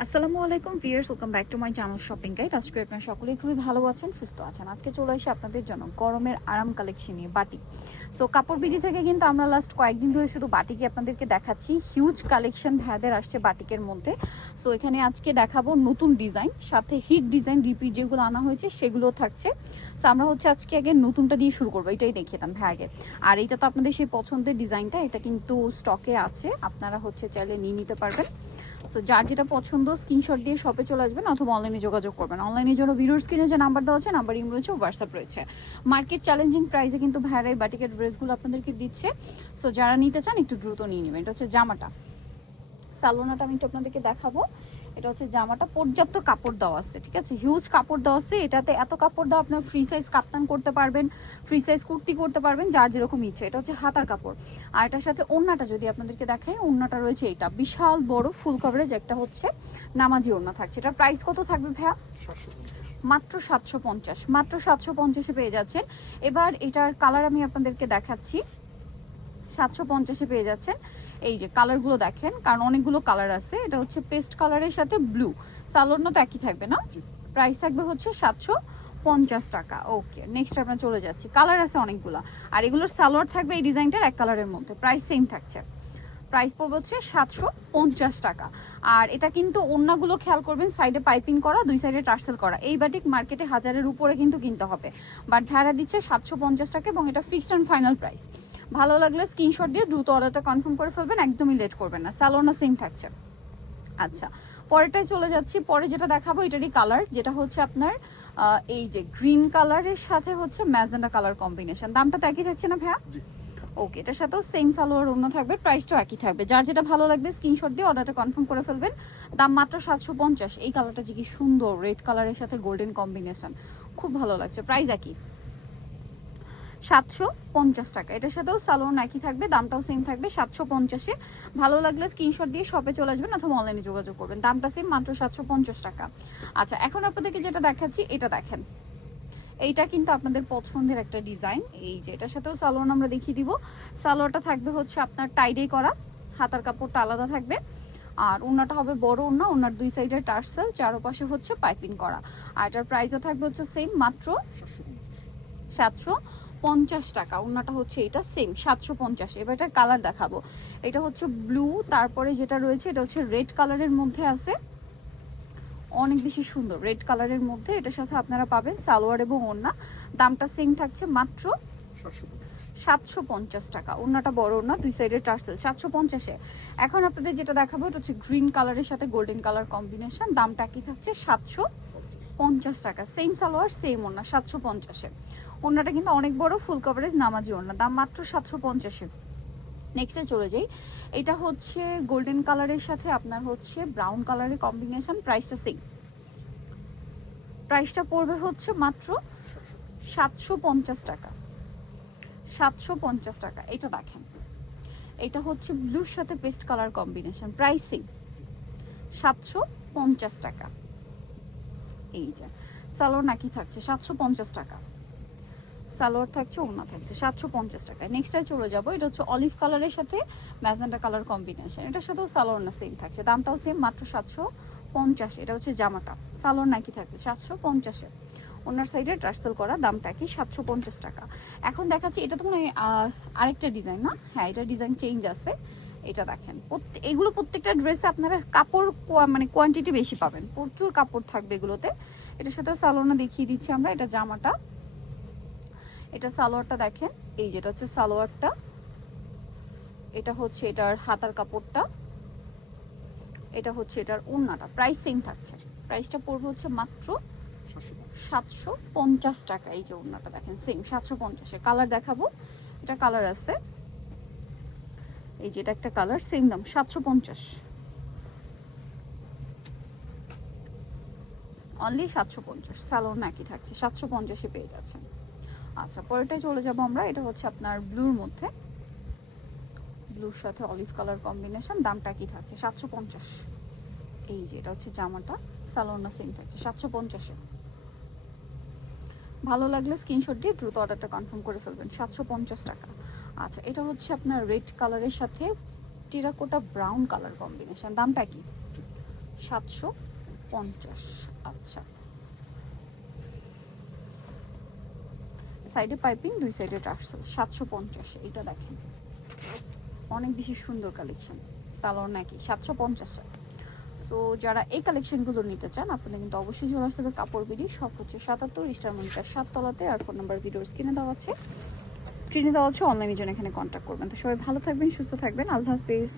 আসসালামু আলাইকুম viewers, welcome back to my channel shopping guide. আজকে আপনারা সকলেই খুবই ভালো আছেন, সুস্থ আছেন। আজকে চলে এসে আপনাদের জন্য গরমের আরাম কালেকশন নিয়ে বাটিক। সো কাপড় বিডি থেকে কিন্তু আমরা লাস্ট কয়েকদিন ধরে শুধু বাটিকই আপনাদেরকে দেখাচ্ছি। হিউজ কালেকশন ভাইদের আসছে বাটিকের মধ্যে। সো এখানে আজকে দেখাবো নতুন ডিজাইন, সাথে হিট ডিজাইন রিপিট যেগুলো আনা হয়েছে সেগুলো থাকছে। সো আমরা হচ্ছে আজকে আগে নতুনটা দিয়ে শুরু করবো, এটাই দেখিয়ে দেন ভাই আগে। আর এটা তো আপনাদের সেই পছন্দের ডিজাইনটা, এটা কিন্তু স্টকে আছে, আপনারা হচ্ছে চাইলে নিয়ে নিতে পারবেন। সো যার যেটা পছন্দ স্ক্রিনশট দিয়ে শপে চলে আসবেন অথবা অনলাইনে যোগাযোগ করবেন। অনলাইনের জন্য ভিডিওর স্ক্রিনে যে নাম্বার দেওয়া আছে, নাম্বার ইম রয়েছে, হোয়াটসঅ্যাপ রয়েছে। মার্কেট চ্যালেঞ্জিং প্রাইসে কিন্তু ভাইরাই বাটিকের ড্রেসগুলো আপনাদেরকে দিচ্ছে। সো যারা নিতে চান একটু দ্রুত নিয়ে নেবেন। এটা হচ্ছে জামাটা, সালোনাটা আমি একটু আপনাদেরকে দেখাবো। এটা হচ্ছে জামাটা, পর্যাপ্ত কাপড় দেওয়া আছে, ঠিক আছে, হিউজ কাপড় দেওয়া আছে। এটাতে এত কাপড় দেওয়া, আপনার ফ্রি সাইজ কাপ্তান করতে পারবেন, ফ্রি সাইজ কুর্তি করতে পারবেন, যার যেরকম ইচ্ছে। এটা হচ্ছে হাতার কাপড়। আর এটার সাথে ওড়নাটা যদি আপনাদেরকে দেখাই, ওড়নাটা রয়েছে এটা বিশাল বড় ফুল কভারেজ, একটা হচ্ছে নামাজি ওড়না থাকছে। এটার প্রাইস কত থাকবে ভাইয়া? মাত্র 750, মাত্র 750-এ পেয়ে যাচ্ছেন। এবার এটার কালার আমি আপনাদেরকে দেখাচ্ছি। 750-এ পেয়ে যাচ্ছেন। এই যে কালারগুলো দেখেন, কারণ অনেকগুলো কালার আছে। এটা হচ্ছে পেস্ট কালারের সাথে ব্লু, সালোয়ারটা তো একই থাকবে না? প্রাইস থাকবে হচ্ছে 750 টাকা। ওকে, নেক্সট আমরা চলে যাচ্ছি। কালার আছে অনেকগুলো, আর এগুলোর সালোয়ার থাকবে এই ডিজাইনটার এক কালারের মধ্যে। প্রাইস সেম থাকছে, প্রাইস পড়বে হচ্ছে 750 টাকা। আর এটা কিন্তু ওড়নাগুলো খেয়াল করবেন, সাইডে পাইপিং করা, দুই সাইডে টার্সেল করা। এই বাটিক মার্কেটে 1000-এর উপরে কিন্তু কিনতে হবে, বাট ভাড়া দিচ্ছে 750 টাকা, এবং এটা ফিক্সড অ্যান্ড ফাইনাল প্রাইস। ভালো লাগলে স্ক্রিনশট দিয়ে দ্রুত অর্ডারটা কনফার্ম করে ফেলবেন, একদমই লেট করবেন না। সালোনা সেম থাকছে। আচ্ছা, পরেরটায় চলে যাচ্ছি। পরে যেটা দেখাবো এটারই কালার, যেটা হচ্ছে আপনার এই যে গ্রিন কালারের সাথে হচ্ছে ম্যাজেন্ডা কালার কম্বিনেশন। দামটা তো একই থাকছে না ভাইয়া? ওকে, এটার সাথেও সেম সালোয়ার ওড়না থাকবে, প্রাইসটাও একই থাকবে। যার যেটা ভালো লাগবে স্ক্রিনশট দিয়ে অর্ডারটা কনফার্ম করে ফেলবেন। দাম মাত্র 750। এই কালারটা যে কি সুন্দর, রেড কালারের সাথে গোল্ডেন কম্বিনেশন, খুব ভালো লাগছে। প্রাইস একই, 750 টাকা। এটার সাথেও সালোয়ার একই থাকবে, দামটাও সেম থাকবে 750-এ। ভালো লাগলে স্ক্রিনশট দিয়ে শপে চলে আসবেন অথবা অনলাইনে যোগাযোগ করবেন। দামটা সেম, মাত্র 750 টাকা। আচ্ছা, এখন আপনাদেরকে যেটা দেখাচ্ছি এটা দেখেন। এইটা কিন্তু আপনাদের পছন্দের একটা ডিজাইন। এই যে এটার সাথেও সালোয়ার আমরা দেখিয়ে দিব। সালোয়ারটা থাকবে হচ্ছে আপনার টাইডে করা, হাতার কাপড়টা আলাদা থাকবে। আর ওড়নাটা হবে বড় ওড়না, ওড়নার দুই সাইডে টার্সেল, চারপাশে হচ্ছে পাইপিং করা। আর এটার প্রাইসও থাকবে হচ্ছে সেম, মাত্র 750 টাকা। ওড়নাটা হচ্ছে এটা সেম 750। এবার এটার কালার দেখাবো। এটা হচ্ছে ব্লু, তারপরে যেটা রয়েছে এটা হচ্ছে রেড কালারের মধ্যে আছে, অনেক বেশি সুন্দর রেড কালারের মধ্যে। এটার সাথে আপনারা পাবেন সালোয়ার এবং ওড়না। দামটা সেম থাকছে, মাত্র 750 টাকা। ওড়নাটা বড় ওড়না, দুই সাইডে টার্সেল, 750-এ। এখন আপনাদের যেটা দেখাবো এটা হচ্ছে গ্রিন কালারের সাথে গোল্ডেন কালার কম্বিনেশন। দামটা কি থাকছে? 750 টাকা। সেম সালোয়ার সেম ওড়না, 750-এ। ওড়নাটা কিন্তু অনেক বড়, ফুল কভারেজ নামাজি ওড়না। দাম মাত্র 750-এ। নেক্সটে চলে যাই। এটা হচ্ছে গোল্ডেন কালারের সাথে আপনার হচ্ছে ব্রাউন কালারের কম্বিনেশন। প্রাইসটা সেম, প্রাইসটা পড়বে হচ্ছে মাত্র 750 টাকা। 750 টাকা। এটা দেখেন, এটা হচ্ছে ব্লুর সাথে paste colour combination. Price same, 750 টাকা। এই যে সালোয়ার নাকি থাকছে 750 টাকা, সালোয়ার থাকছে, ওড়না থাকছে 750 টাকায়। নেক্সটটায় চলে যাব। এটা হচ্ছে অলিভ কালারের সাথে ম্যাজেন্ডা কালার কম্বিনেশন। এটার সাথেও সালোয়ার না সেম থাকছে, দামটাও সেম, মাত্র 750। এটা হচ্ছে জামাটা, সালোয়ার নাকি থাকবে 750-এ। ওনার সাইডে টার্সেল করা, দামটা কি 750 টাকা। এখন দেখাচ্ছি, এটা তো মনে হয় আরেকটা ডিজাইন না? হ্যাঁ, এটা ডিজাইন চেঞ্জ আছে। এটা দেখেন, এগুলো প্রত্যেকটা ড্রেসে আপনারা কাপড় মানে কোয়ান্টিটি বেশি পাবেন, প্রচুর কাপড় থাকবে এগুলোতে। এটার সাথে সালোয়ার দেখিয়ে দিচ্ছি আমরা। এটা জামাটা, এটা সালোয়ারটা দেখেন। এই যেটা হচ্ছে সালোয়ারটা, এটা হচ্ছে এটার হাতার কাপড়টা, এটা হচ্ছে এটার ওড়নাটা। প্রাইস সেম থাকছে, প্রাইসটা পড়বে হচ্ছে মাত্র 750 টাকা। এই যে ওড়নাটা দেখেন সেম 750-এ। কালার দেখাবো, এটা কালার আছে। এই যে এটা একটা কালার, সেম দাম 750, অনলি 750। সালোয়ার একই থাকছে, 750-এ পেয়ে যাচ্ছেন। আচ্ছা, পরেরটায় চলে যাবো আমরা। এটা হচ্ছে আপনার ব্লুর মধ্যে, ব্লুর সাথে অলিভ কালার কম্বিনেশন। দামটা কি থাকছে? 750। এই যে এটা হচ্ছে জামাটা, সালোয়ারটা সেম থাকছে 750-এ। ভালো লাগলে স্ক্রিনশট দিয়ে দ্রুত অর্ডারটা কনফার্ম করে ফেলবেন, 750 টাকা। আচ্ছা, এটা হচ্ছে আপনার রেড কালারের সাথে টেরাকোটা ব্রাউন কালার কম্বিনেশন। দামটা কি? 750। আচ্ছা, সাইডে পাইপিং, দুই সাইডে টার্সেল। 750। এটা দেখেন অনেক বেশি সুন্দর কালেকশন, সালোয়ার নাকি 750। সো যারা এই কালেকশনগুলো নিতে চান আপনাদের কিন্তু অবশ্যই চলে আসতে হবে কাপড় বিডি। সব হচ্ছে 77 ইস্টার মনিটার 7 তলাতে। আর ফোন নাম্বার ভিডিওর স্ক্রিনে দেওয়া আছে, অনলাইনের জন্য এখানে কন্ট্যাক্ট করবেন। তো সবাই ভালো থাকবেন, সুস্থ থাকবেন, আল্লাহ হাফেজ।